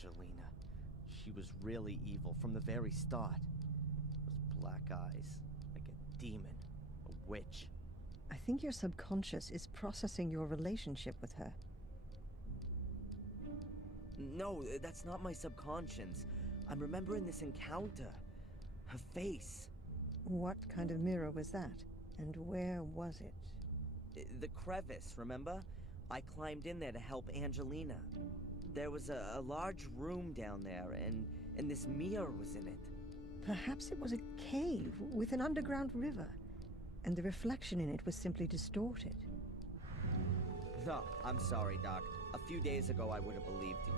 Angelina. She was really evil from the very start. Those black eyes, like a demon, a witch. I think your subconscious is processing your relationship with her. No, that's not my subconscious. I'm remembering this encounter. Her face. What kind of mirror was that? And where was it? The crevice, remember? I climbed in there to help Angelina. There was a large room down there, and this mirror was in it. Perhaps it was a cave with an underground river, and the reflection in it was simply distorted. No, I'm sorry, Doc. A few days ago I would have believed you.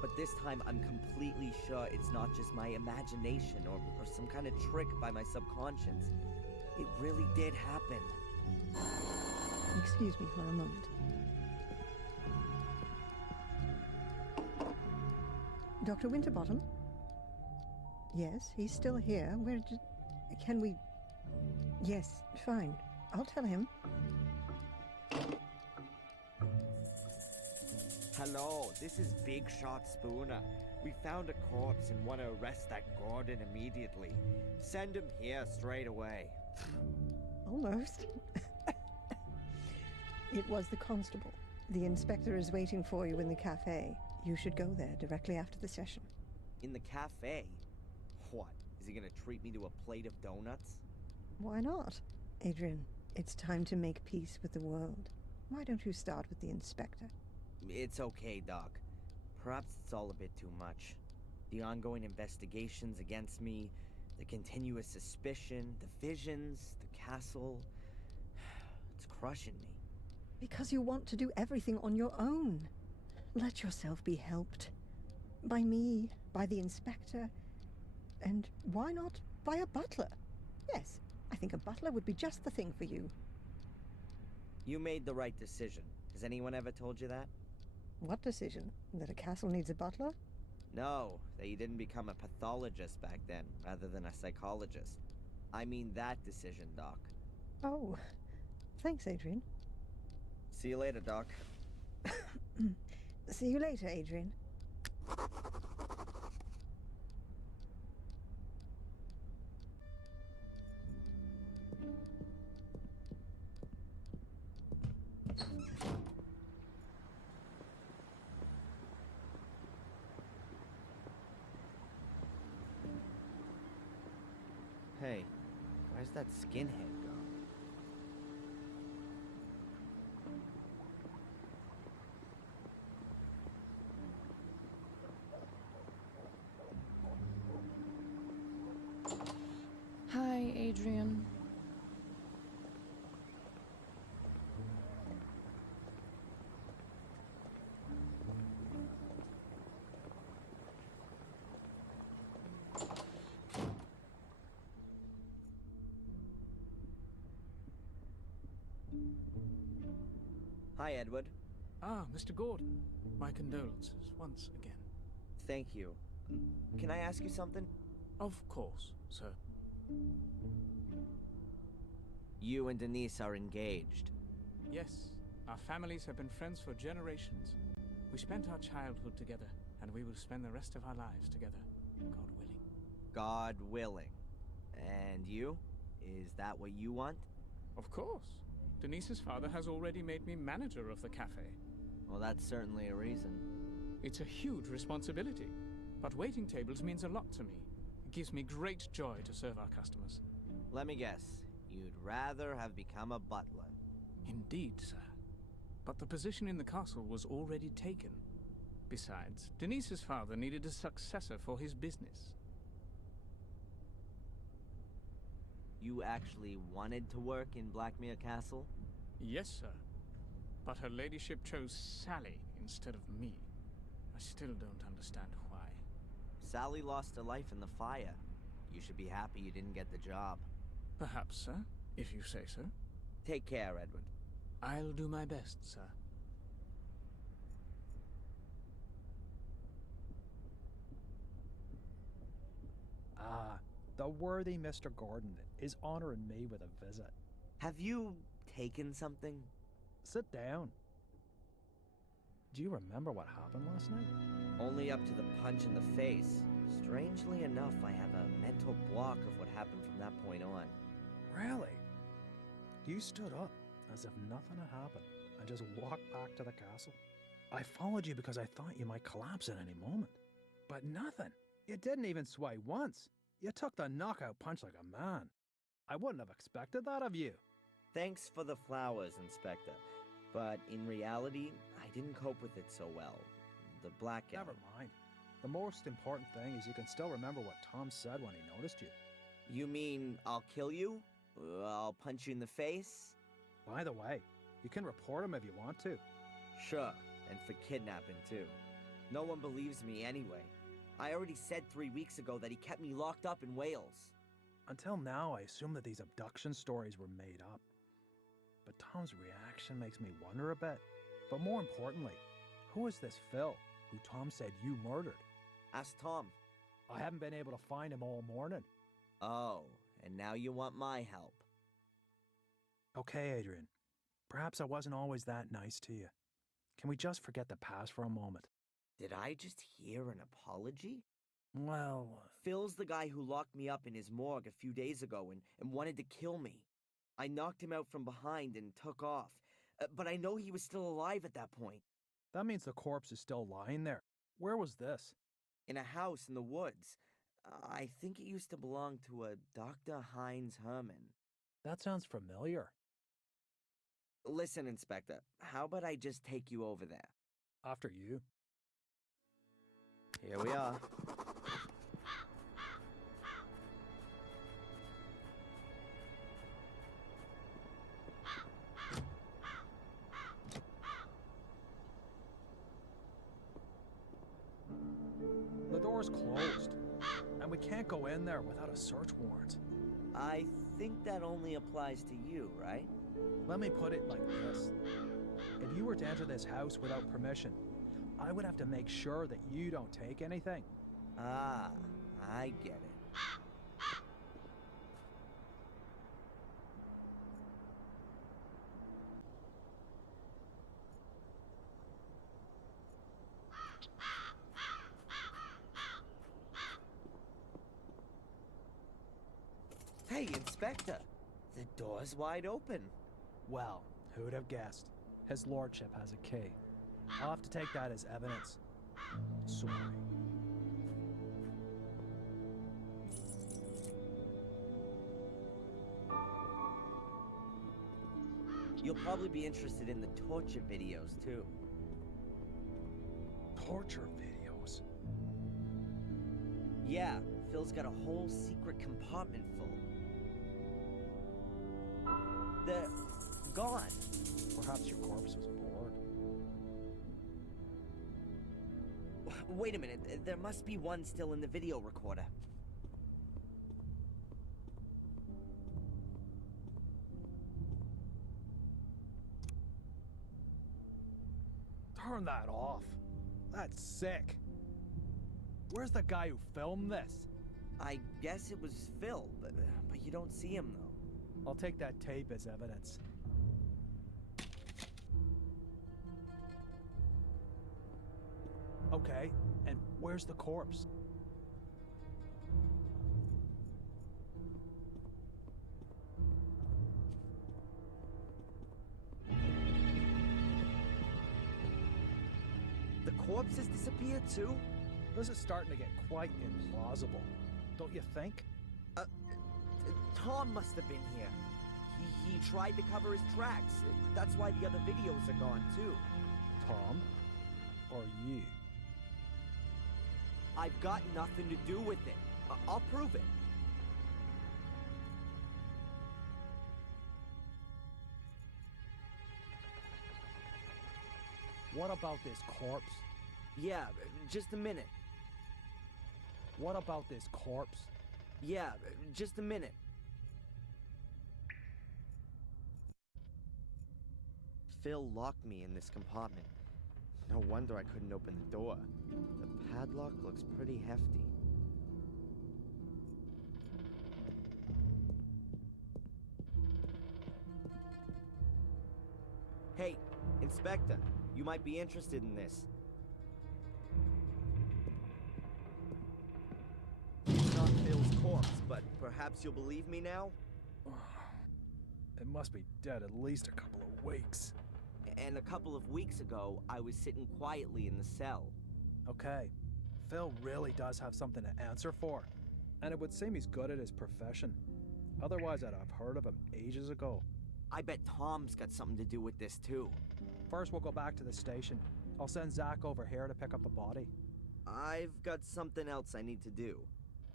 But this time I'm completely sure it's not just my imagination or some kind of trick by my subconscious. It really did happen. Excuse me for a moment. Dr. Winterbottom? Yes, he's still here. Can we... Yes, fine. I'll tell him. Hello, this is Big Shot Spooner. We found a corpse and want to arrest that Gordon immediately. Send him here straight away. Almost. It was the constable. The inspector is waiting for you in the cafe. You should go there directly after the session. In the cafe? What? Is he gonna treat me to a plate of donuts? Why not? Adrian, it's time to make peace with the world. Why don't you start with the inspector? It's okay, Doc. Perhaps it's all a bit too much. The ongoing investigations against me, the continuous suspicion, the visions, the castle... It's crushing me. Because you want to do everything on your own. Let yourself be helped. By me, by the inspector, and why not by a butler? Yes, I think a butler would be just the thing for you. You made the right decision. Has anyone ever told you that? What decision? That a castle needs a butler? No, that you didn't become a pathologist back then, rather than a psychologist. I mean that decision, Doc. Oh, thanks, Adrian. See you later, Doc. See you later, Adrian. Hey, where's that skinhead go? Hi, Adrian. Hi, Edward. Ah, Mr. Gordon. My condolences once again. Thank you. Can I ask you something? Of course, sir. You and Denise are engaged. Yes, our families have been friends for generations. We spent our childhood together, and we will spend the rest of our lives together, God willing. God willing. And you? Is that what you want? Of course. Denise's father has already made me manager of the cafe. Well, that's certainly a reason. It's a huge responsibility, but waiting tables means a lot to me. It gives me great joy to serve our customers. Let me guess. You'd rather have become a butler. Indeed, sir. But the position in the castle was already taken. Besides, Denise's father needed a successor for his business. You actually wanted to work in Blackmere Castle? Yes, sir. But her ladyship chose Sally instead of me. I still don't understand why. Sally lost her life in the fire. You should be happy you didn't get the job. Perhaps, sir, if you say so. Take care, Edward. I'll do my best, sir. Ah, the worthy Mr. Gordon is honoring me with a visit. Have you taken something? Sit down. Do you remember what happened last night? Only up to the punch in the face. Strangely enough, I have a mental block of what happened from that point on. Really? You stood up as if nothing had happened and just walked back to the castle. I followed you because I thought you might collapse at any moment. But nothing. You didn't even sway once. You took the knockout punch like a man. I wouldn't have expected that of you. Thanks for the flowers, Inspector. But in reality, I didn't cope with it so well. The blackout. Never mind. The most important thing is you can still remember what Tom said when he noticed you. You mean I'll kill you? I'll punch you in the face? By the way, you can report him if you want to. Sure, and for kidnapping too. No one believes me anyway. I already said 3 weeks ago that he kept me locked up in Wales. Until now, I assumed that these abduction stories were made up. But Tom's reaction makes me wonder a bit. But more importantly, who is this Phil, who Tom said you murdered? Ask Tom. I haven't been able to find him all morning. Oh, and now you want my help. Okay, Adrian. Perhaps I wasn't always that nice to you. Can we just forget the past for a moment? Did I just hear an apology? Well, Phil's the guy who locked me up in his morgue a few days ago and wanted to kill me. I knocked him out from behind and took off. But I know he was still alive at that point. that means the corpse is still lying there. Where was this? In a house in the woods. I think it used to belong to a Dr. Heinz Herman. That sounds familiar. Listen, Inspector, how about I just take you over there? After you. Here we are. The door's closed, and we can't go in there without a search warrant. I think that only applies to you, right? Let me put it like this. If you were to enter this house without permission, I would have to make sure that you don't take anything. Ah, I get it. Hey, Inspector! The door's wide open. Well, who'd have guessed? His lordship has a key. I'll have to take that as evidence. Sorry. You'll probably be interested in the torture videos, too. Torture videos? Yeah, Phil's got a whole secret compartment full. They're gone. Perhaps your corpse was bored. Wait a minute, there must be one still in the video recorder. Turn that off. That's sick. Where's the guy who filmed this? I guess it was Phil, but you don't see him, though. I'll take that tape as evidence. Okay, and where's the corpse? The corpse has disappeared, too? This is starting to get quite implausible, don't you think? Tom must have been here. He tried to cover his tracks. That's why the other videos are gone, too. Tom? Or you? I've got nothing to do with it. I'll prove it. What about this corpse? Yeah, just a minute. What about this corpse? Yeah, just a minute. Phil locked me in this compartment. No wonder I couldn't open the door. The padlock looks pretty hefty. Hey, Inspector, You might be interested in this. It's not Phil's corpse, but perhaps you'll believe me now? It must be dead at least a couple of weeks. And a couple of weeks ago, I was sitting quietly in the cell. Okay, Phil really does have something to answer for. And it would seem he's good at his profession. Otherwise, I'd have heard of him ages ago. I bet Tom's got something to do with this too. First, we'll go back to the station. I'll send Zach over here to pick up the body. I've got something else I need to do.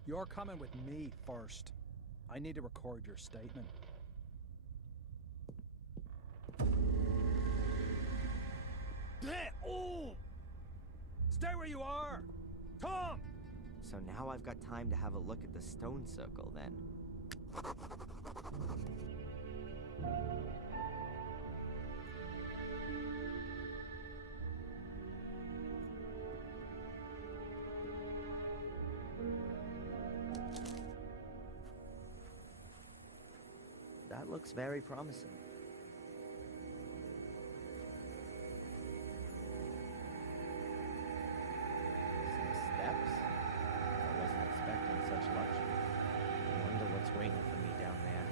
You're coming with me first. I need to record your statement. Oh! Stay where you are! Tom! So now I've got time to have a look at the stone circle then. That looks very promising. Some steps? I wasn't expecting such luxury. I wonder what's waiting for me down there.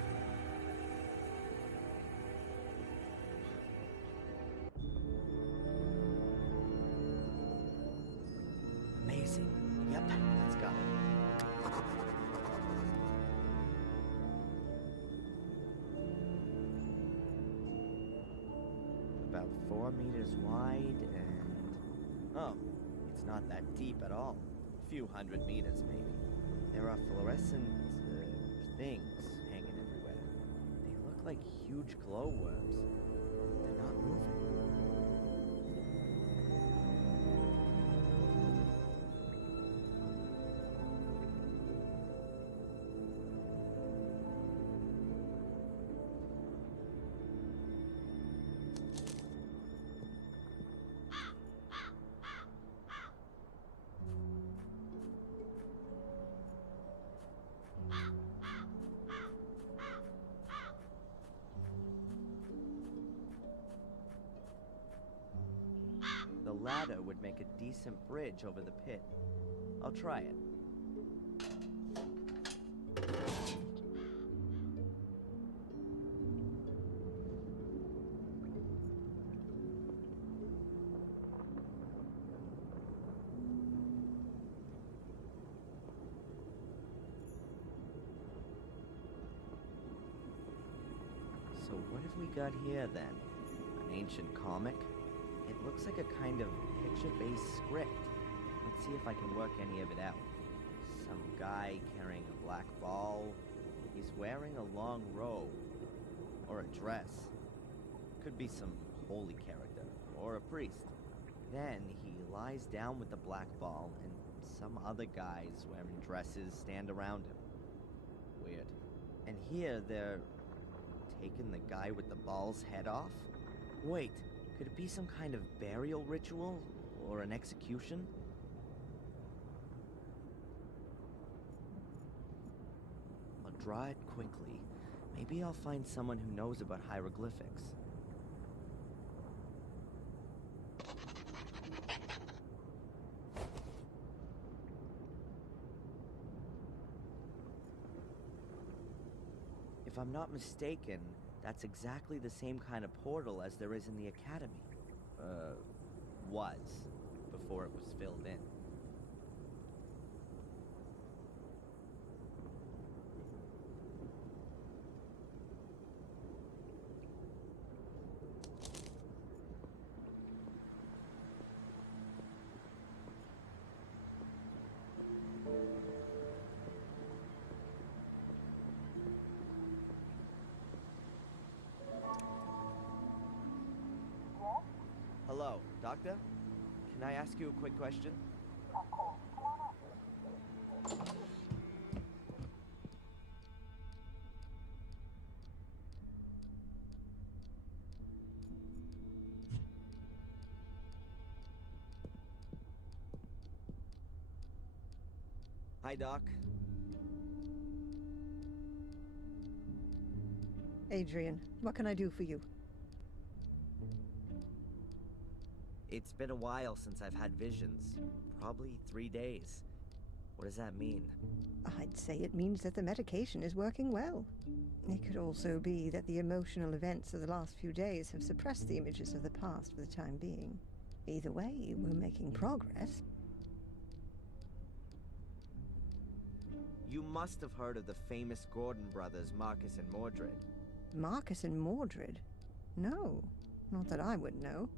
Amazing. Yep, let's go. About 4 meters wide and... oh, it's not that deep at all. A few hundred meters, maybe. There are fluorescent things hanging everywhere. They look like huge glowworms. They're not moving. The ladder would make a decent bridge over the pit. I'll try it. So what have we got here then? An ancient comic? It looks like a kind of picture-based script. Let's see if I can work any of it out. Some guy carrying a black ball. He's wearing a long robe. Or a dress. Could be some holy character. Or a priest. Then he lies down with the black ball and some other guys wearing dresses stand around him. Weird. And here they're taking the guy with the ball's head off? Wait. Could it be some kind of burial ritual? Or an execution? I'll draw it quickly. Maybe I'll find someone who knows about hieroglyphics. If I'm not mistaken, that's exactly the same kind of portal as there is in the academy. Was, before it was filled in. Hello, Doctor? Can I ask you a quick question? Of course. Come on up. Hi, Doc. Adrian, what can I do for you? It's been a while since I've had visions. Probably 3 days. What does that mean? I'd say it means that the medication is working well. It could also be that the emotional events of the last few days have suppressed the images of the past for the time being. Either way, we're making progress. You must have heard of the famous Gordon brothers, Marcus and Mordred. Marcus and Mordred? No, not that I would know.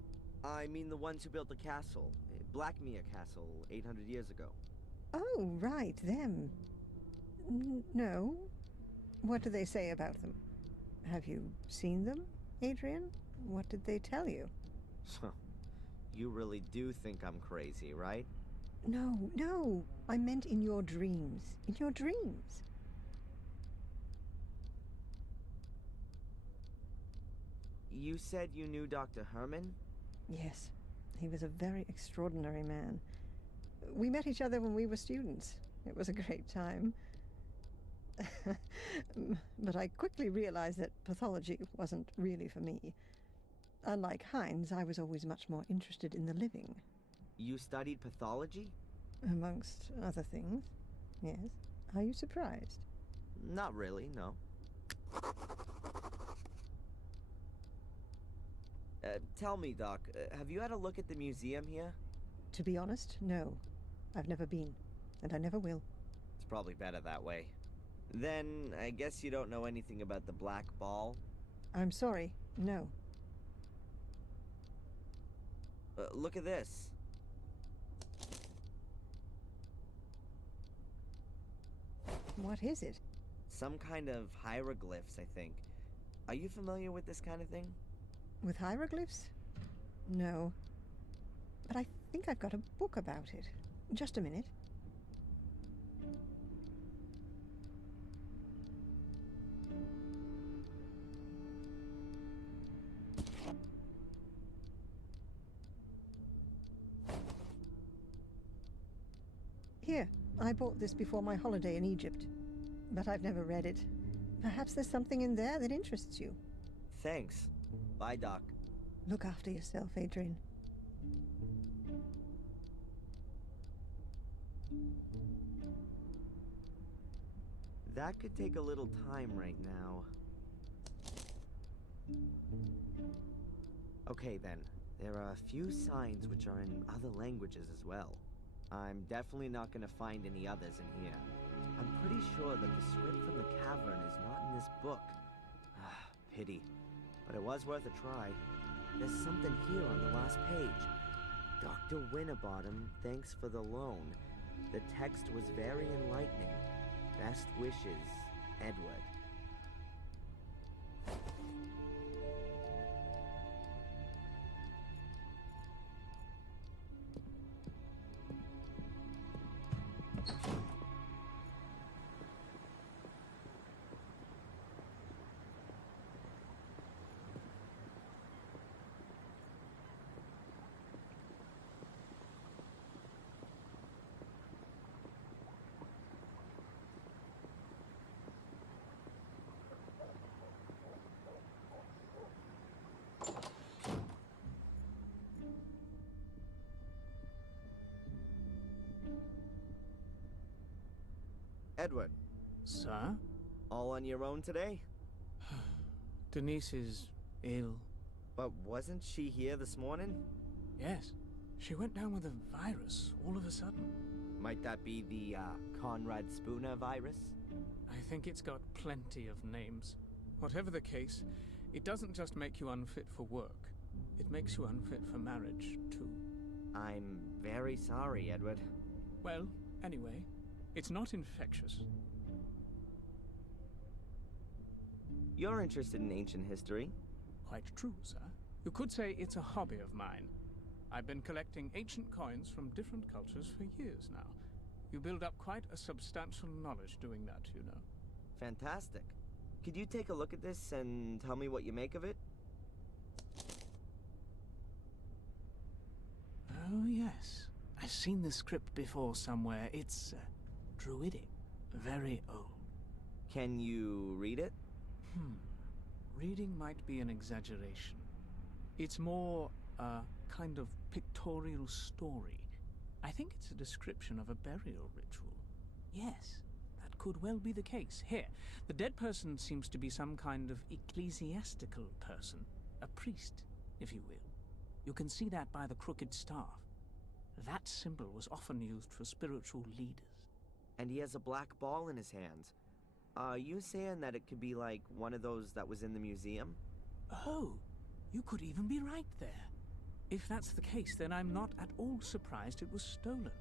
I mean the ones who built the castle, Blackmere Castle, 800 years ago. Oh, right, them. No. What do they say about them? Have you seen them, Adrian? What did they tell you? You really do think I'm crazy, right? No. I meant in your dreams. In your dreams. You said you knew Dr. Herman? Yes, he was a very extraordinary man. We met each other when we were students. It was a great time. But I quickly realized that pathology wasn't really for me. Unlike Heinz, I was always much more interested in the living. You studied pathology? Amongst other things, yes. Are you surprised? Not really, no. Tell me, Doc, have you had a look at the museum here? To be honest, no. I've never been, and I never will. It's probably better that way. Then, I guess you don't know anything about the Black Ball? I'm sorry, no. Look at this. What is it? Some kind of hieroglyphs, I think. Are you familiar with this kind of thing? With hieroglyphs? No. But I think I've got a book about it. Just a minute. Here, I bought this before my holiday in Egypt. But I've never read it. Perhaps there's something in there that interests you. Thanks. Bye, Doc. Look after yourself, Adrian. That could take a little time right now. Okay then, there are a few signs which are in other languages as well. I'm definitely not gonna find any others in here. I'm pretty sure that the script from the cavern is not in this book. Pity. But it was worth a try. There's something here on the last page. Dr. Winterbottom, thanks for the loan. The text was very enlightening. Best wishes, Edward. Edward, Sir? all on your own today? Denise is ill. But wasn't she here this morning? Yes. She went down with a virus all of a sudden. Might that be the, Conrad Spooner virus? I think it's got plenty of names. Whatever the case, it doesn't just make you unfit for work. It makes you unfit for marriage, too. I'm very sorry, Edward. Well, anyway, it's not infectious. You're interested in ancient history? Quite true, sir. You could say it's a hobby of mine. I've been collecting ancient coins from different cultures for years now. You build up quite a substantial knowledge doing that, you know. Fantastic. Could you take a look at this and tell me what you make of it? Oh, yes. I've seen the script before somewhere. It's druidic. Very old. Can you read it? Reading might be an exaggeration. It's more a kind of pictorial story. I think it's a description of a burial ritual. Yes, that could well be the case. Here, the dead person seems to be some kind of ecclesiastical person, a priest, if you will. You can see that by the crooked staff. That symbol was often used for spiritual leaders. And he has a black ball in his hands. Are you saying that it could be like one of those that was in the museum? Oh, you could even be right there. If that's the case, then I'm not at all surprised it was stolen.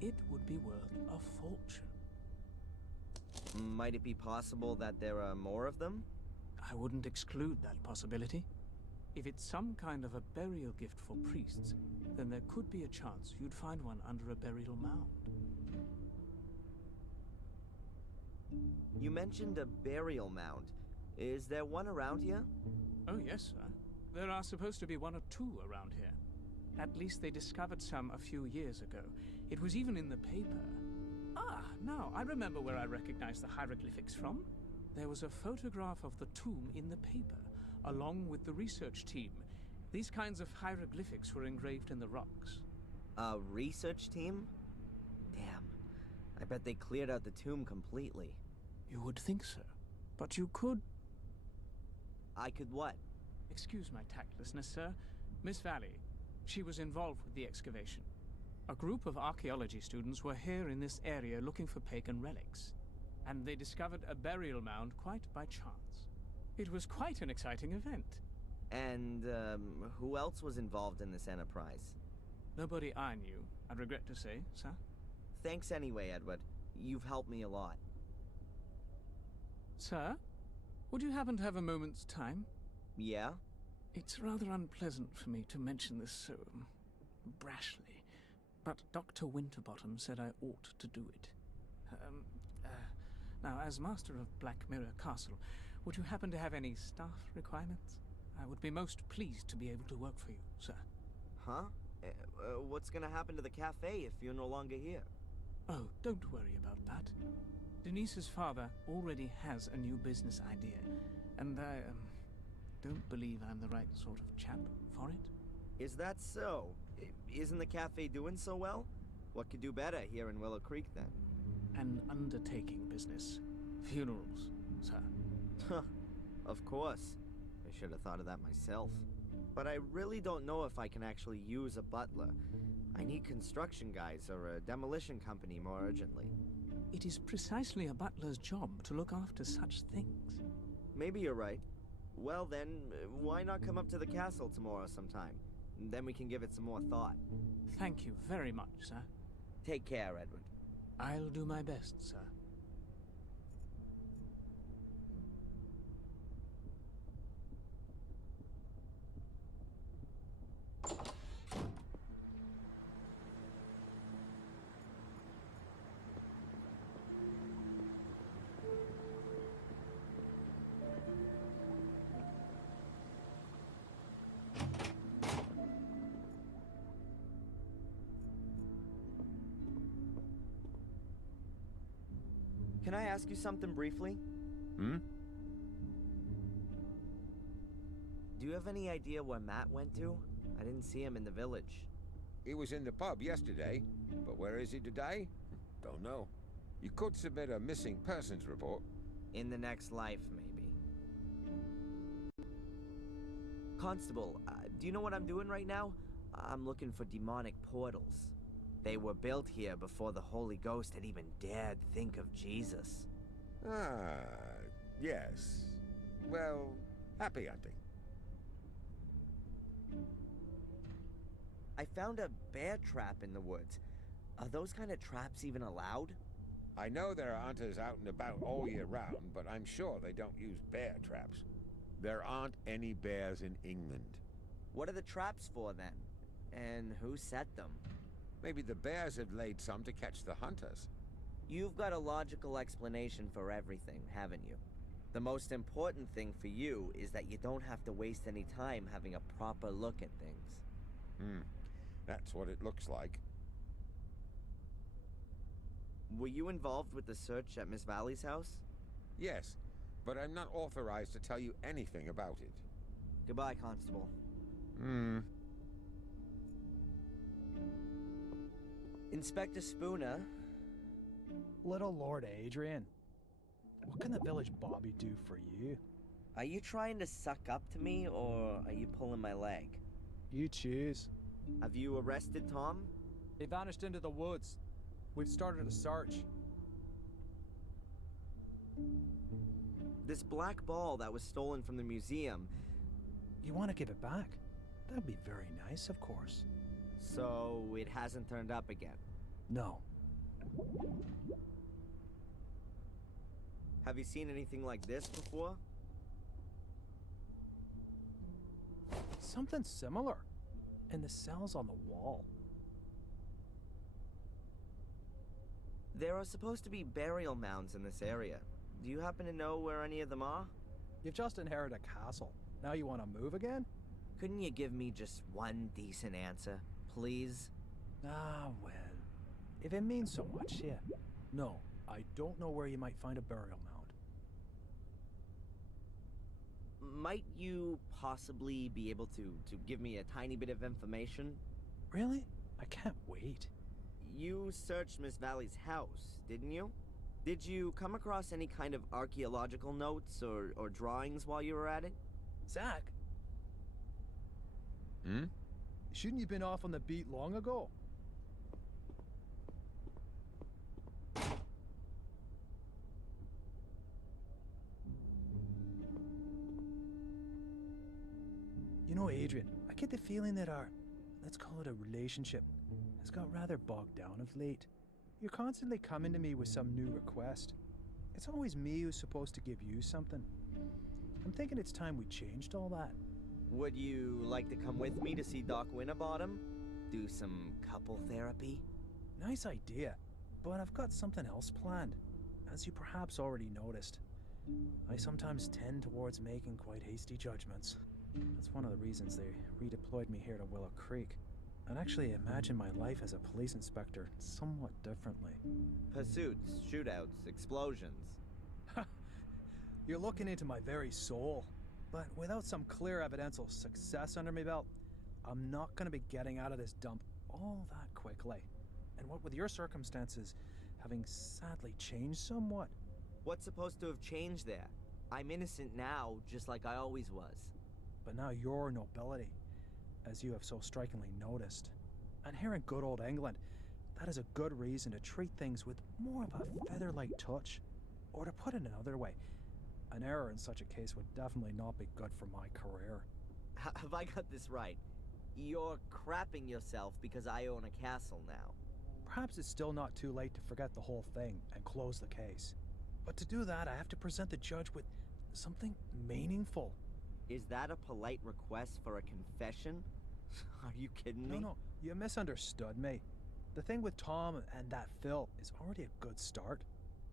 It would be worth a fortune. Might it be possible that there are more of them? I wouldn't exclude that possibility. If it's some kind of a burial gift for priests, then there could be a chance you'd find one under a burial mound. You mentioned a burial mound. Is there one around here? Oh, yes, sir. There are supposed to be one or two around here. At least they discovered some a few years ago. It was even in the paper. Ah, now I remember where I recognized the hieroglyphics from. There was a photograph of the tomb in the paper, along with the research team. These kinds of hieroglyphics were engraved in the rocks. A research team? Damn. I bet they cleared out the tomb completely. You would think so, but you could... I could what? Excuse my tactlessness, sir. Miss Valley, she was involved with the excavation. A group of archaeology students were here in this area looking for pagan relics, and they discovered a burial mound quite by chance. It was quite an exciting event. And, who else was involved in this enterprise? Nobody I knew, I regret to say, sir. Thanks anyway, Edward. You've helped me a lot. Sir, would you happen to have a moment's time? Yeah? It's rather unpleasant for me to mention this so brashly, but Dr. Winterbottom said I ought to do it. Now, as master of Black Mirror Castle, would you happen to have any staff requirements? I would be most pleased to be able to work for you, sir. Huh? What's gonna happen to the cafe if you're no longer here? Oh, don't worry about that. Denise's father already has a new business idea, and I, don't believe I'm the right sort of chap for it. Is that so? Isn't the cafe doing so well? What could do better here in Willow Creek, then? An undertaking business. Funerals, sir. Huh. Of course. I should have thought of that myself. But I really don't know if I can actually use a butler. I need construction guys or a demolition company more urgently. It is precisely a butler's job to look after such things. Maybe you're right. Well then, why not come up to the castle tomorrow sometime? Then we can give it some more thought. Thank you very much, sir. Take care, Edward. I'll do my best, sir. Can I ask you something briefly? Hmm? Do you have any idea where Matt went to? I didn't see him in the village. He was in the pub yesterday, but where is he today? Don't know. You could submit a missing persons report. In the next life, maybe. Constable, do you know what I'm doing right now? I'm looking for demonic portals. They were built here before the Holy Ghost had even dared think of Jesus. Ah, yes. Well, happy hunting. I found a bear trap in the woods. Are those kind of traps even allowed? I know there are hunters out and about all year round, but I'm sure they don't use bear traps. There aren't any bears in England. What are the traps for then? And who set them? Maybe the bears have laid some to catch the hunters. You've got a logical explanation for everything, haven't you? The most important thing for you is that you don't have to waste any time having a proper look at things. That's what it looks like. Were you involved with the search at Miss Valley's house? Yes, but I'm not authorized to tell you anything about it. Goodbye, Constable. Inspector Spooner. Little Lord Adrian, what can the village Bobby do for you? Are you trying to suck up to me, or are you pulling my leg? You choose. Have you arrested Tom? He vanished into the woods. We've started a search. This black ball that was stolen from the museum. You want to give it back? That'd be very nice, of course. So it hasn't turned up again? No. Have you seen anything like this before? Something similar. In the cells on the wall. There are supposed to be burial mounds in this area. Do you happen to know where any of them are? You've just inherited a castle. Now you want to move again? Couldn't you give me just one decent answer, please? Ah, well. If it means so much, yeah. No, I don't know where you might find a burial mound. Might you possibly be able to give me a tiny bit of information? Really? I can't wait. You searched Miss Valley's house, didn't you? Did you come across any kind of archaeological notes or drawings while you were at it? Zach? Hmm? Shouldn't you been off on the beat long ago? You know, Adrian, I get the feeling that our, let's call it a relationship, has got rather bogged down of late. You're constantly coming to me with some new request. It's always me who's supposed to give you something. I'm thinking it's time we changed all that. Would you like to come with me to see Doc Winterbottom? Do some couple therapy? Nice idea, but I've got something else planned, as you perhaps already noticed. I sometimes tend towards making quite hasty judgments. That's one of the reasons they redeployed me here to Willow Creek. I'd actually imagine my life as a police inspector somewhat differently. Pursuits, shootouts, explosions. You're looking into my very soul. But without some clear evidential success under my belt, I'm not going to be getting out of this dump all that quickly. And what with your circumstances having sadly changed somewhat. What's supposed to have changed there? I'm innocent now, just like I always was. But now your nobility, as you have so strikingly noticed. And here in good old England, that is a good reason to treat things with more of a feather-like touch. Or to put it another way, an error in such a case would definitely not be good for my career. Have I got this right? You're crapping yourself because I own a castle now. Perhaps it's still not too late to forget the whole thing and close the case. But to do that, I have to present the judge with something meaningful. Is that a polite request for a confession? Are you kidding me? No, you misunderstood me. The thing with Tom and that Phil is already a good start.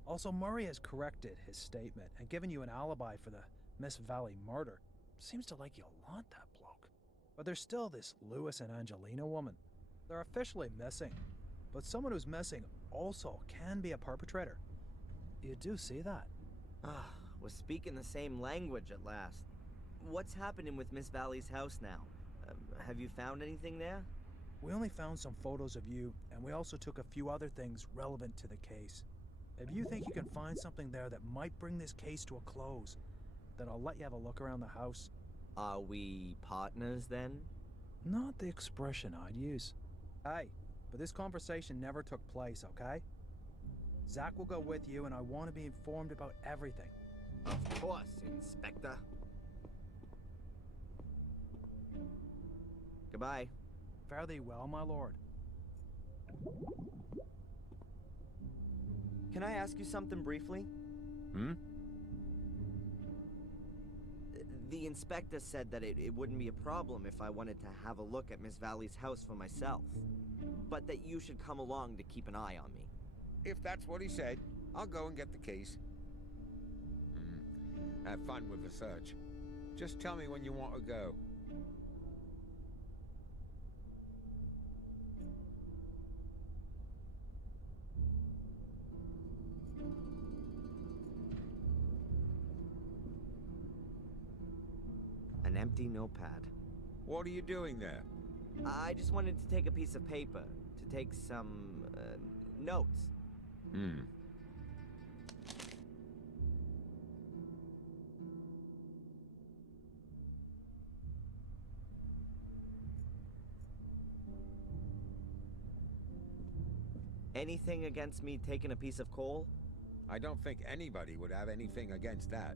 Also, Murray has corrected his statement and given you an alibi for the Miss Valley murder. Seems to like you a lot, that bloke. But there's still this Lewis and Angelina woman. They're officially missing, but someone who's missing also can be a perpetrator. You do see that? We're speaking the same language at last. What's happening with Miss Valley's house now? Have you found anything there? We only found some photos of you, and we also took a few other things relevant to the case. If you think you can find something there that might bring this case to a close, then I'll let you have a look around the house. Are we partners then? Not the expression I'd use. Hey, but this conversation never took place, okay? Zach will go with you, and I want to be informed about everything. Of course, Inspector. Goodbye. Fare thee well, my lord. Can I ask you something briefly? Hmm? The inspector said that it wouldn't be a problem if I wanted to have a look at Miss Valley's house for myself, but that you should come along to keep an eye on me. If that's what he said, I'll go and get the case. Have fun with the search. Just tell me when you want to go. An empty notepad. What are you doing there? I just wanted to take a piece of paper to take some, notes. Hmm. Anything against me taking a piece of coal? I don't think anybody would have anything against that.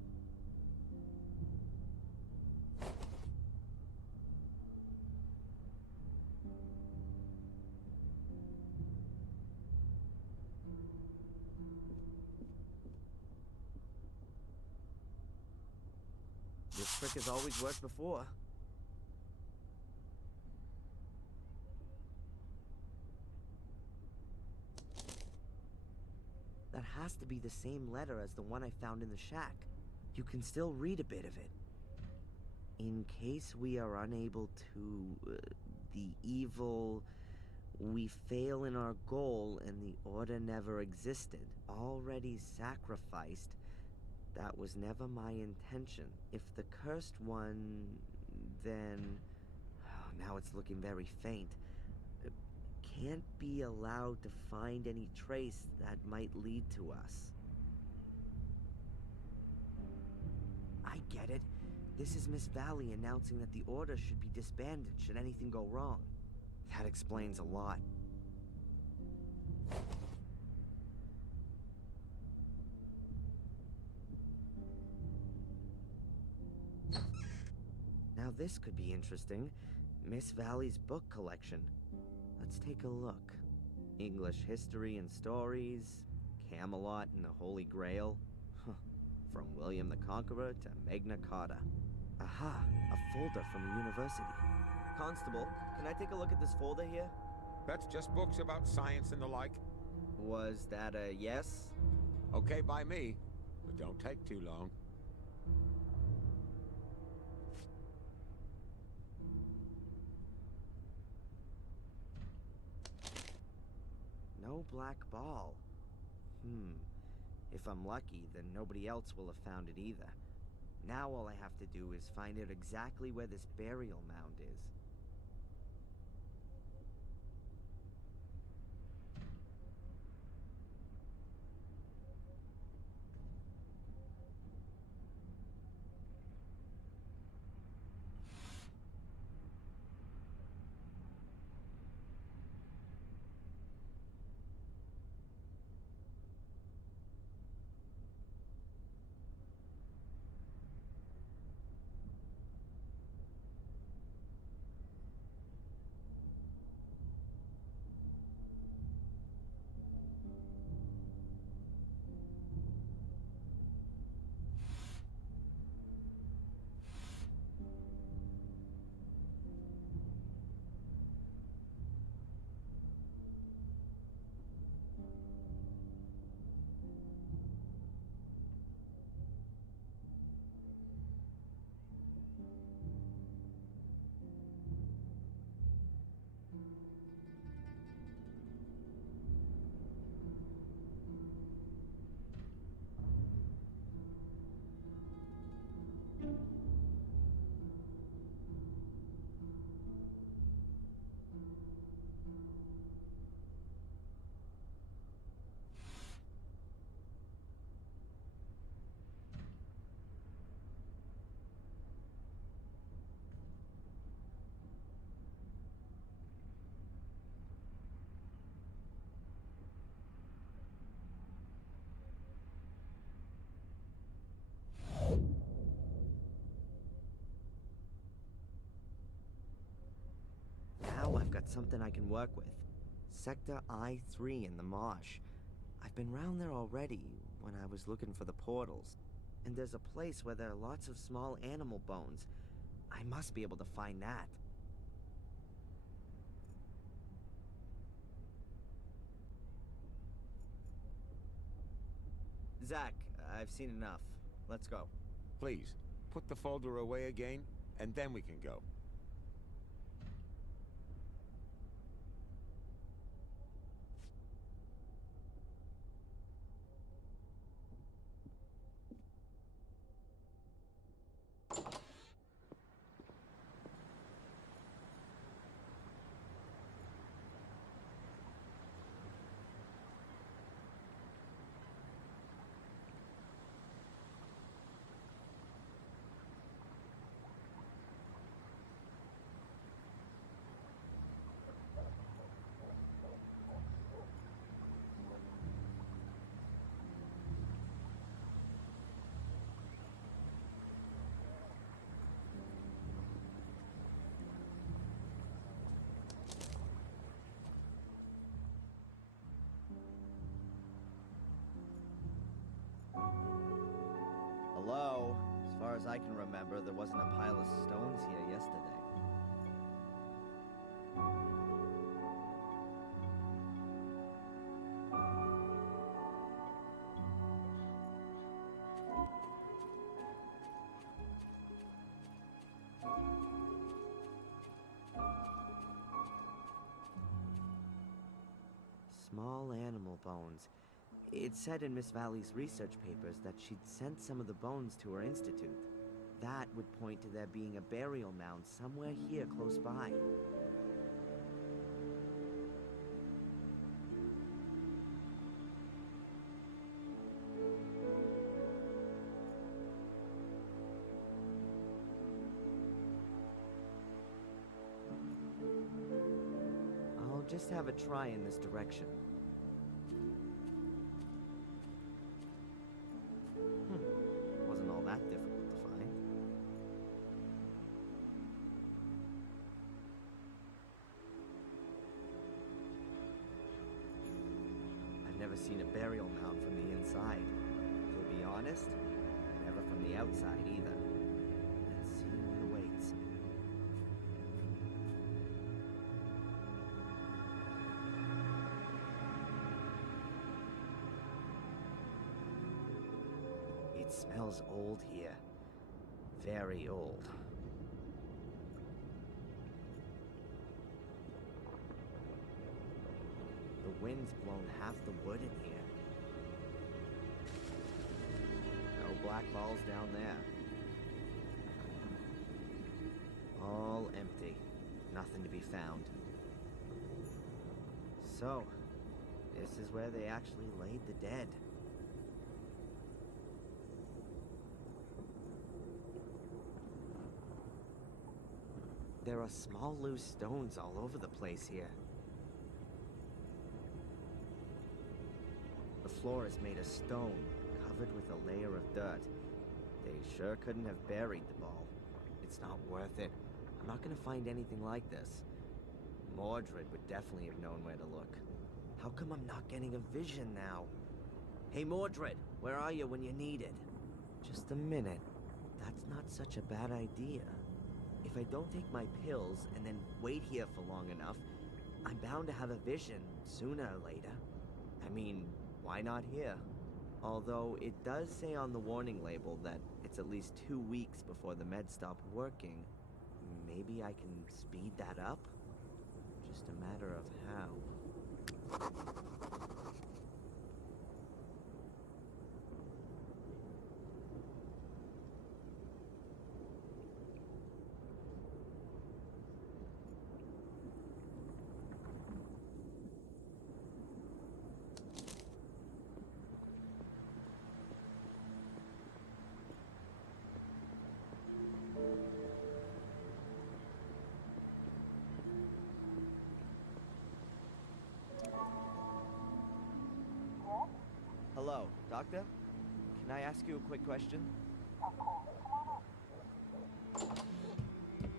This trick has always worked before. That has to be the same letter as the one I found in the shack. You can still read a bit of it. In case we are unable to, the evil, we fail in our goal and the order never existed. Already sacrificed. That was never my intention. If the cursed one, then... Oh, now it's looking very faint. Can't be allowed to find any trace that might lead to us. I get it. This is Miss Valley announcing that the order should be disbanded should anything go wrong. That explains a lot. Now this could be interesting. Miss Valley's book collection. Let's take a look. English history and stories, Camelot and the Holy Grail. From William the Conqueror to Magna Carta. Aha, a folder from a university. Constable, can I take a look at this folder here? That's just books about science and the like. Was that a yes? Okay by me, but don't take too long. No black ball. If I'm lucky, then nobody else will have found it either. Now all I have to do is find out exactly where this burial mound is. Now I've got something I can work with. Sector I-3 in the marsh. I've been round there already when I was looking for the portals. And there's a place where there are lots of small animal bones. I must be able to find that. Zach, I've seen enough. Let's go. Please, put the folder away again, and then we can go. Hello? As far as I can remember, there wasn't a pile of stones here yesterday. Small animal bones. It said in Miss Valley's research papers that she'd sent some of the bones to her institute. That would point to there being a burial mound somewhere here close by. I'll just have a try in this direction. Wasn't all that difficult to find. I've never seen a burial mound from the inside. To be honest, never from the outside either. Let's see what awaits. It smells old here. Very old. The wind's blown half the wood in here. No black balls down there. All empty. Nothing to be found. So, this is where they actually laid the dead. There are small loose stones all over the place here. The floor is made of stone, covered with a layer of dirt. They sure couldn't have buried the ball. It's not worth it. I'm not gonna find anything like this. Mordred would definitely have known where to look. How come I'm not getting a vision now? Hey Mordred, where are you when you need it? Just a minute. That's not such a bad idea. If I don't take my pills and then wait here for long enough, I'm bound to have a vision sooner or later. I mean, why not here? Although it does say on the warning label that it's at least 2 weeks before the meds stop working. Maybe I can speed that up? Just a matter of how. Hello, Doctor? Can I ask you a quick question? Of course. Come on in.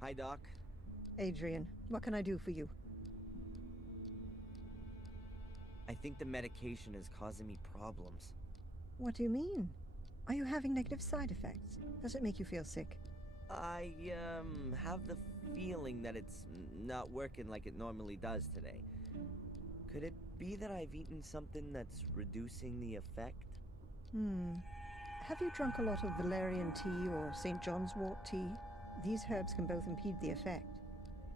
Hi, Doc. Adrian, what can I do for you? I think the medication is causing me problems. What do you mean? Are you having negative side effects? Does it make you feel sick? I, have the feeling that it's not working like it normally does today. Could it be that I've eaten something that's reducing the effect? Have you drunk a lot of valerian tea or St. John's wort tea? These herbs can both impede the effect.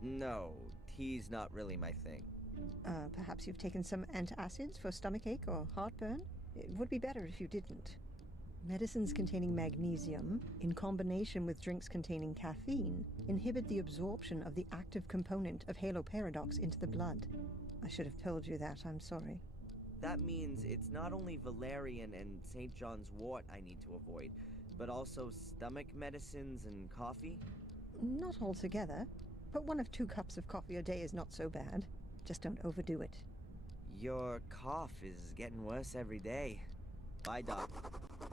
No, tea's not really my thing. Perhaps you've taken some antacids for stomachache or heartburn? It would be better if you didn't. Medicines containing magnesium, in combination with drinks containing caffeine, inhibit the absorption of the active component of haloparadox into the blood. I should have told you that, I'm sorry. That means it's not only valerian and St. John's wort I need to avoid, but also stomach medicines and coffee? Not altogether, but 1 of 2 cups of coffee a day is not so bad. Just don't overdo it. Your cough is getting worse every day. Bye, Doc.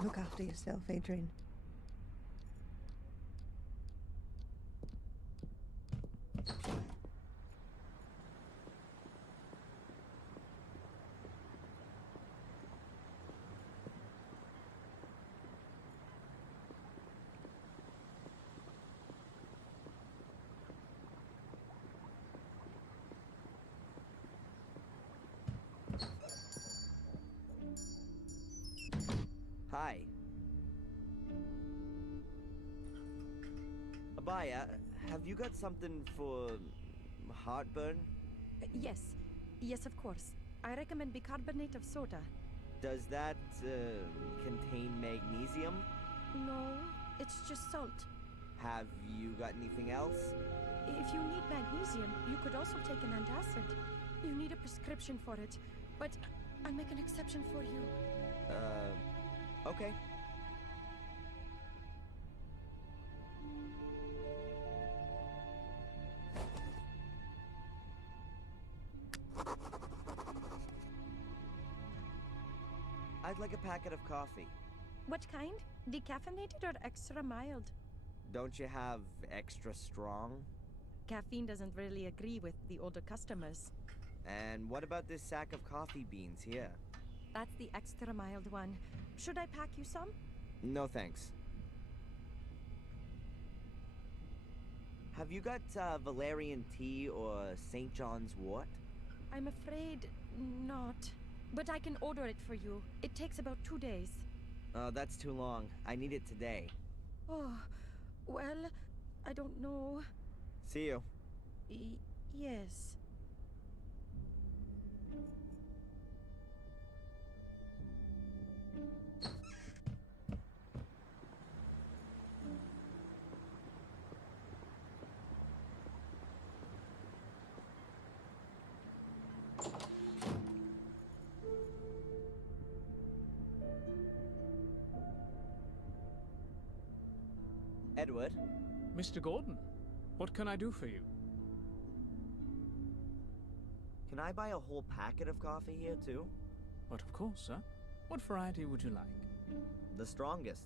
Look after yourself, Adrian. Hi. Abaya, have you got something for heartburn? Yes. Yes, of course. I recommend bicarbonate of soda. Does that contain magnesium? No, it's just salt. Have you got anything else? If you need magnesium, you could also take an antacid. You need a prescription for it, but I'll make an exception for you. Okay. I'd like a packet of coffee. What kind? Decaffeinated or extra mild? Don't you have extra strong? Caffeine doesn't really agree with the older customers. And what about this sack of coffee beans here? That's the extra mild one. Should I pack you some? No thanks. Have you got Valerian tea or St. John's wort? I'm afraid not. But I can order it for you. It takes about 2 days. That's too long. I need it today. Oh, well, I don't know. See you. Yes. Edward? Mr. Gordon, what can I do for you? Can I buy a whole packet of coffee here, too? But of course, sir. What variety would you like? The strongest.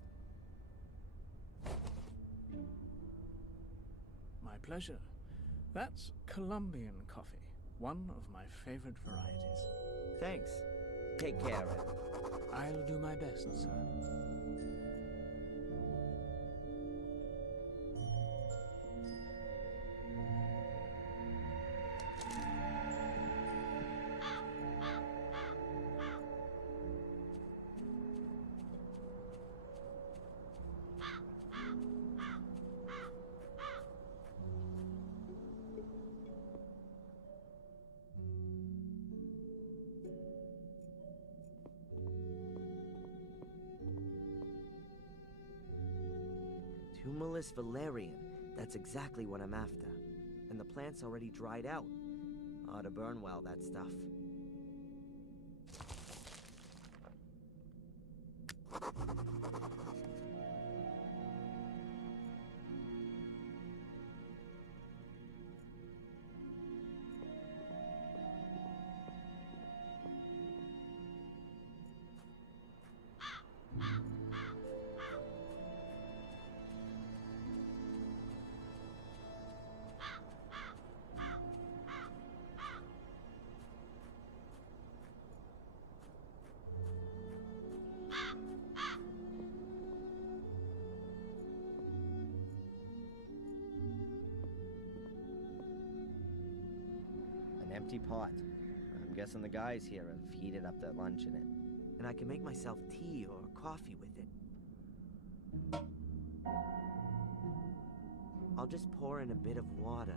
My pleasure. That's Colombian coffee, one of my favorite varieties. Thanks. Take care, Ed. I'll do my best, sir. Tumulus valerian. That's exactly what I'm after. And the plant's already dried out. Ought to burn well, that stuff. Empty pot. I'm guessing the guys here have heated up their lunch in it. And I can make myself tea or coffee with it. I'll just pour in a bit of water.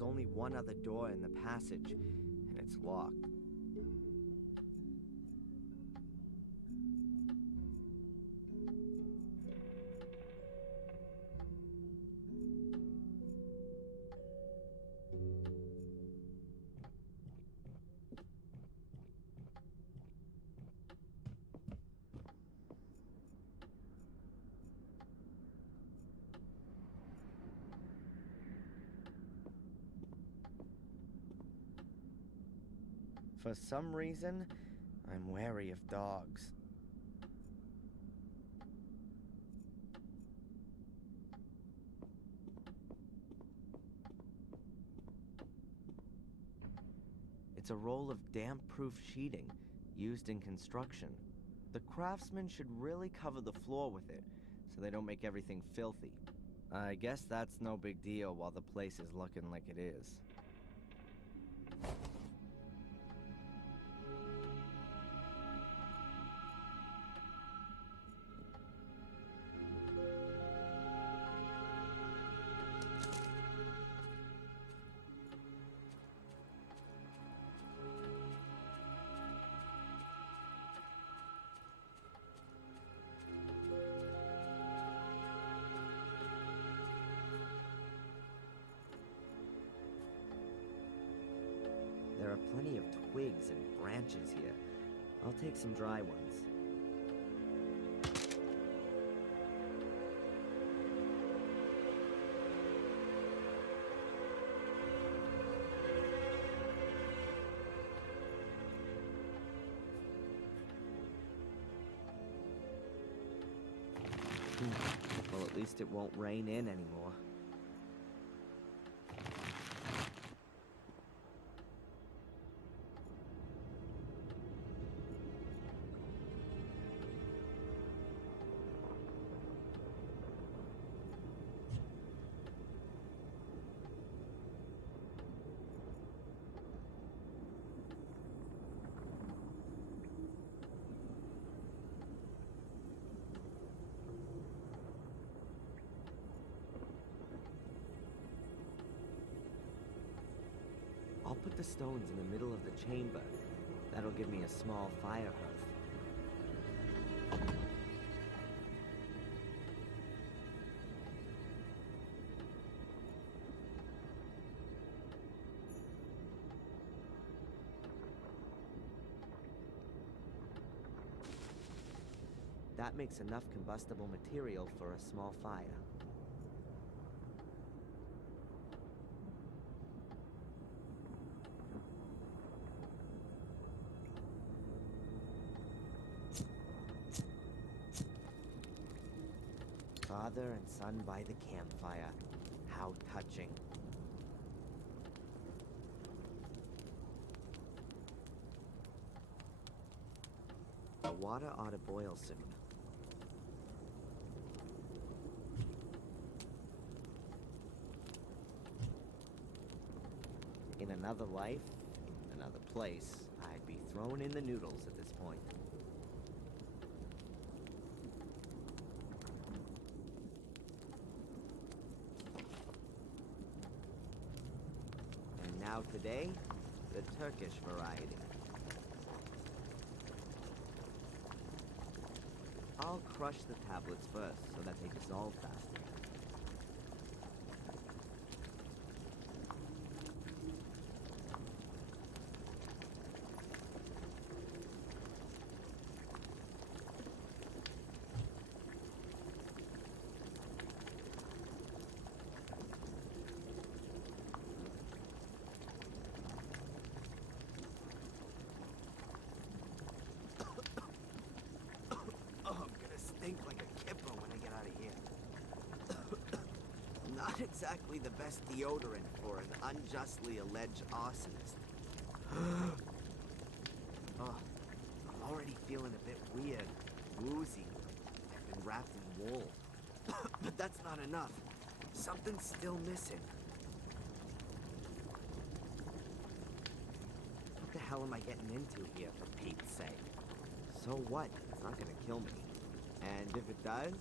there's only one other door in the passage, and it's locked. For some reason, I'm wary of dogs. It's a roll of damp-proof sheeting used in construction. The craftsmen should really cover the floor with it so they don't make everything filthy. I guess that's no big deal while the place is looking like it is. There are plenty of twigs and branches here. I'll take some dry ones. Well, at least it won't rain in anymore. I'll put the stones in the middle of the chamber. That'll give me a small fire hearth. That makes enough combustible material for a small fire. Father and son by the campfire. How touching. The water ought to boil soon. In another life, in another place, I'd be thrown in the noodles at this point. And now today, the Turkish variety. I'll crush the tablets first so that they dissolve faster. Like a kipper when I get out of here. Not exactly the best deodorant for an unjustly alleged arsonist. Oh, I'm already feeling a bit weird, woozy. I've been wrapped in wool. But that's not enough. Something's still missing. What the hell am I getting into here, for Pete's sake? So what? It's not gonna kill me. And if it does,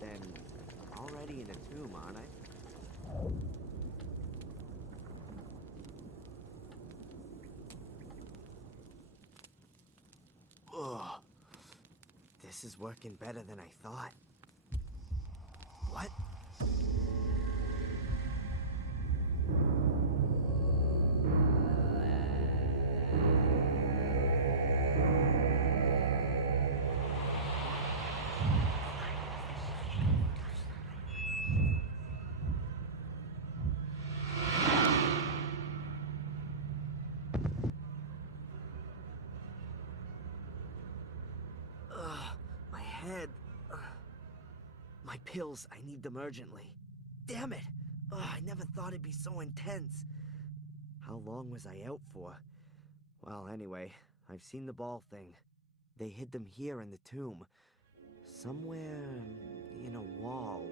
then I'm already in a tomb, aren't I? This is working better than I thought. What? My head. My pills, I need them urgently. Damn it! I never thought it'd be so intense. How long was I out for? Well, anyway, I've seen the ball thing. They hid them here in the tomb. Somewhere in a wall.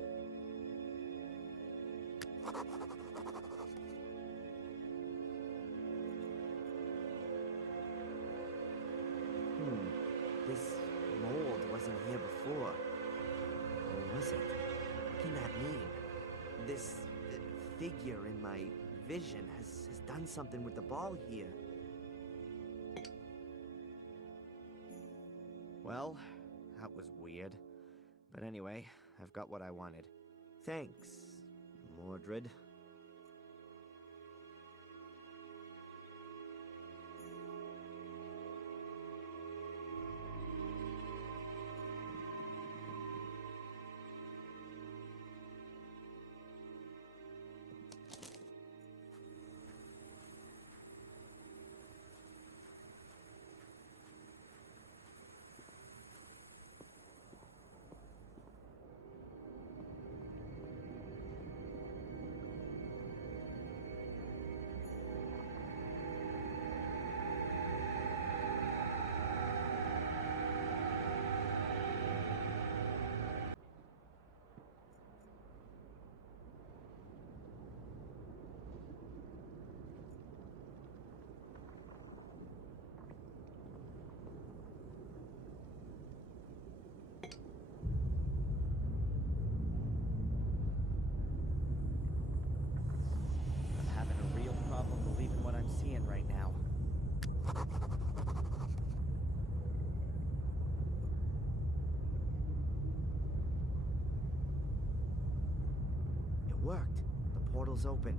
This mold wasn't here before. Or was it? What can that mean? This figure in my vision has done something with the ball here. Well, that was weird. But anyway, I've got what I wanted. Thanks, Mordred. Seeing right now. It worked. The portal's open.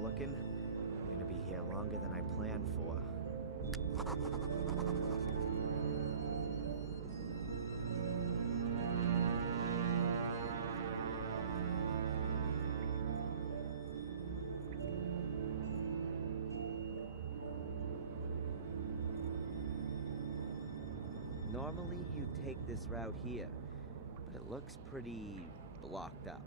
Looking, I'm gonna be here longer than I planned for. Normally you'd take this route here, but it looks pretty blocked up.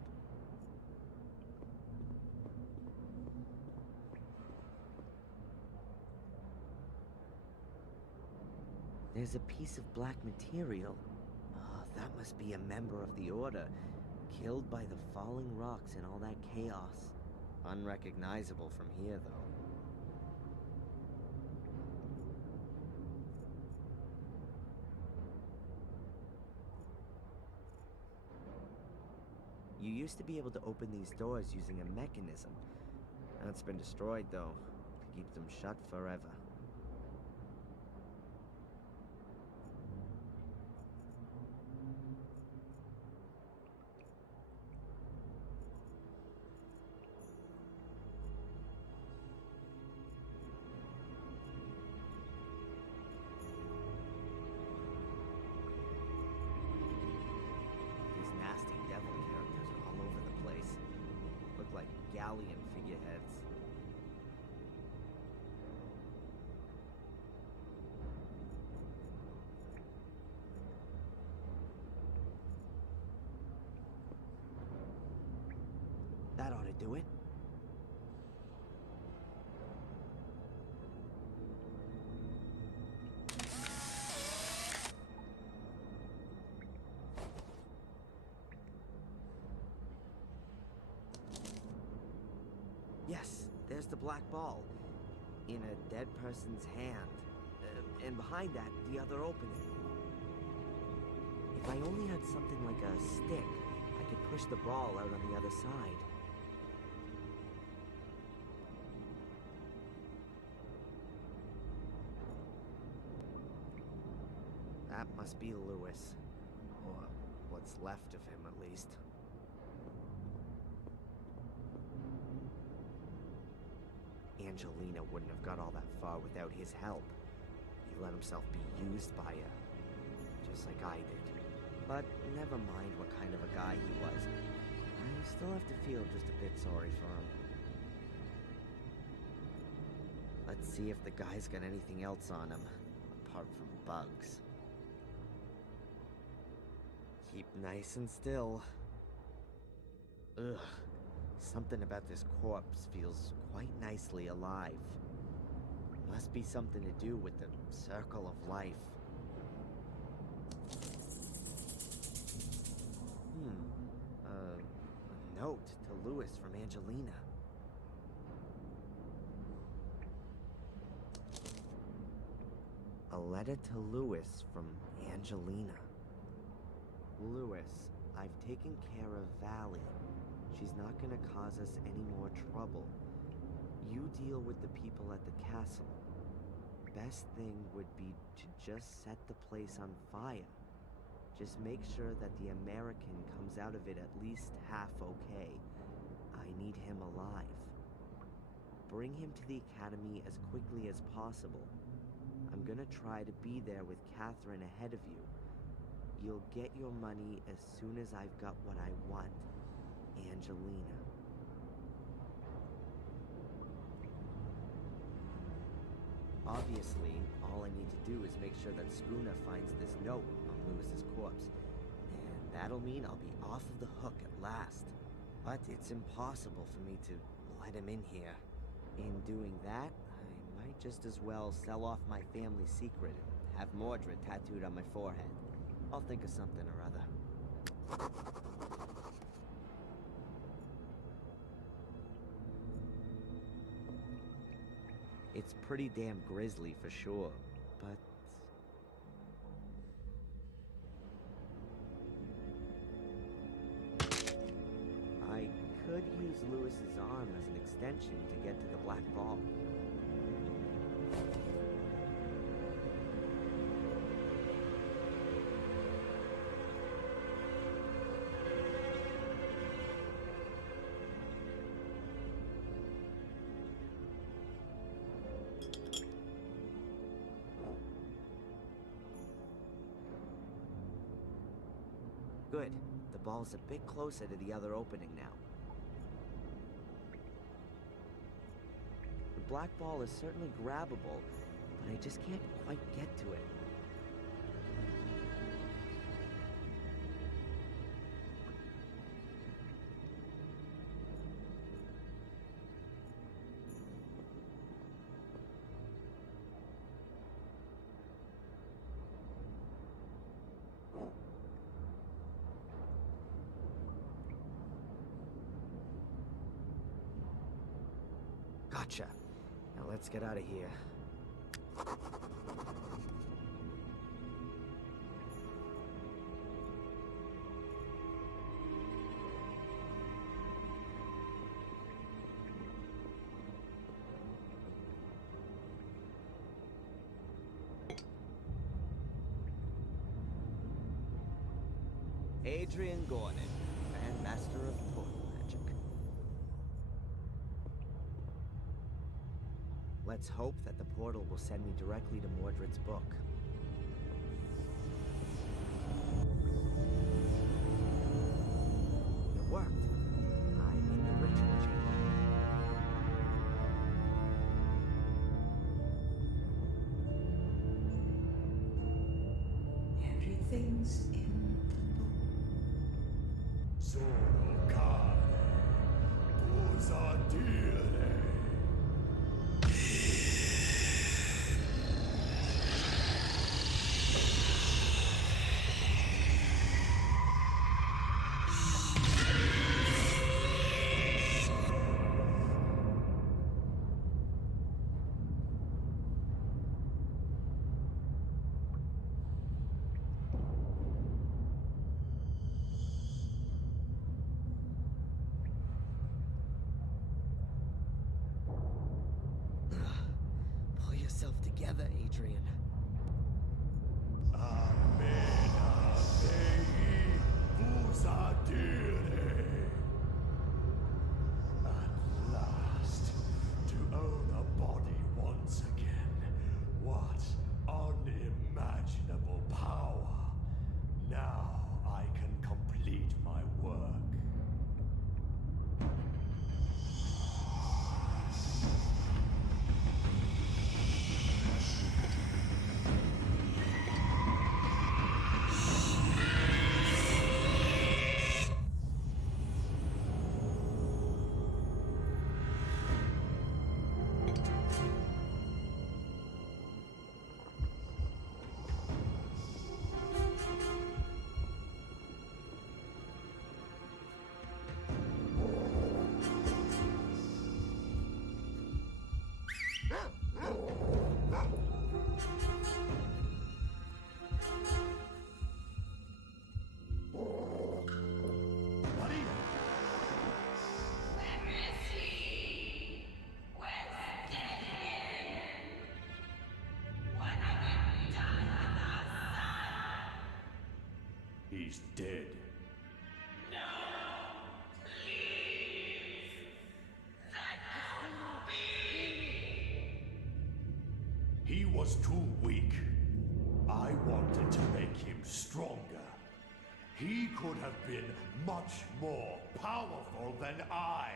There's a piece of black material. Oh, that must be a member of the Order, killed by the falling rocks and all that chaos. Unrecognizable from here, though. You used to be able to open these doors using a mechanism. That's been destroyed, though, to keep them shut forever. Galleon figureheads. That ought to do it. there's the black ball in a dead person's hand. And behind that, the other opening. If I only had something like a stick, I could push the ball out on the other side. That must be Lewis. Or what's left of him, at least. Angelina wouldn't have got all that far without his help. He let himself be used by her, just like I did. But never mind what kind of a guy he was. I still have to feel just a bit sorry for him. Let's see if the guy's got anything else on him, apart from bugs. Keep nice and still. Ugh. Something about this corpse feels quite nicely alive. Must be something to do with the circle of life. A note to Lewis from Angelina. A letter to Lewis from Angelina. Lewis, I've taken care of Valley. She's not gonna cause us any more trouble. You deal with the people at the castle. Best thing would be to just set the place on fire. Just make sure that the American comes out of it at least half okay. I need him alive. Bring him to the academy as quickly as possible. I'm gonna try to be there with Catherine ahead of you. You'll get your money as soon as I've got what I want. Angelina. Obviously, all I need to do is make sure that Spooner finds this note on Lewis's corpse. And that'll mean I'll be off of the hook at last. But it's impossible for me to let him in here. In doing that, I might just as well sell off my family secret and have Mordred tattooed on my forehead. I'll think of something or other. It's pretty damn grisly for sure, but... I could use Lewis's arm as an extension to get to the black ball. Good. The ball's a bit closer to the other opening now. The black ball is certainly grabbable, but I just can't quite get to it. Gotcha. Now let's get out of here. Adrian Gordon, Grandmaster of Portal Magic. Let's hope that the portal will send me directly to Mordred's book. It worked. I'm in the ritual chamber. Everything's in the book. Sono care, cosa dire? yourself together, Adrian. Amena Dei Usadire. At last, to own a body once again. What unimaginable power. Now I can complete my work. He's dead. No, please. That couldn't be. He was too weak. I wanted to make him stronger. He could have been much more powerful than I.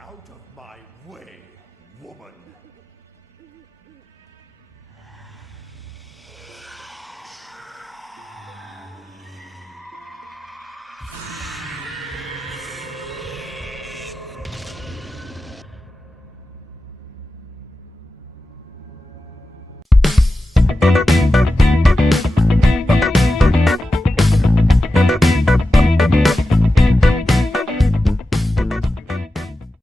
Out of my way, woman!